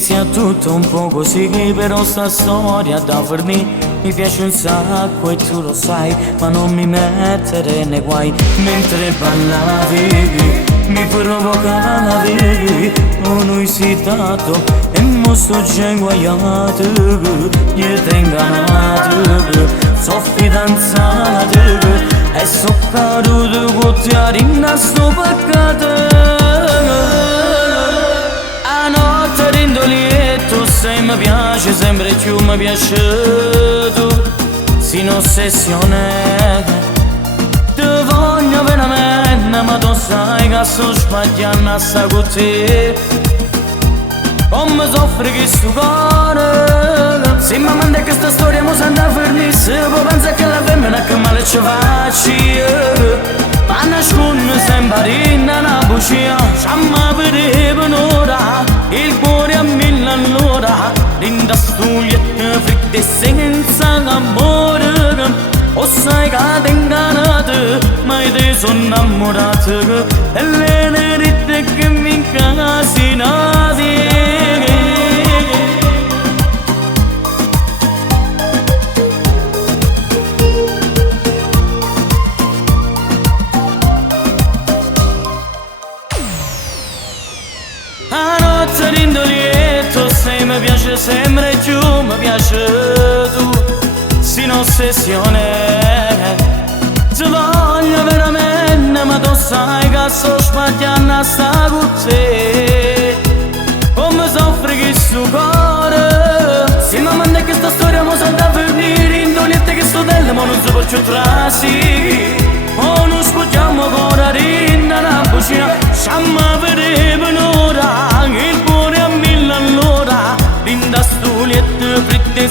Inizia tutto un po' così, però sta storia da fornì mi piace un sacco e tu lo sai, ma non mi mettere nei guai. Mentre ballavi mi provocavi, non ho esitato e mo sto già inguaiato. Io t'ho inganato, so fidanzato e so caduto con te a sto peccato. A notte rindolietto se mi piace, sempre più mi piace tu. Si un'ossessione, ti voglio veramente, ma tu sai che sto sbagliando assai con te. Come soffri che sto cuore, se mi manda questa storia mo sento a vernisse, poi pensa che la femmina che male ci faccio io. Ma nasconde sempre in una bugia, sciamma per un'ora, il cuore a mille all'ora, rinda stugliette fritte senza amore. O sai che ti ingannate, ma io ti sono innamorato, e le neritte che mi incasinate. A notte rindolietto se mi piace sempre più mi piace tu. Si un'ossessione, ti voglio veramente, ma tu sai che sto sbagliando a sta con te. Come soffri che sto cuore, se mi manda questa storia mo sento a venire. Rindoliette che sto delle ma non si può più trasi. O non scusiamo ancora rinda una bucina, sciamma per un'ora, il cuore a mille all'ora, rinda stugliette fritte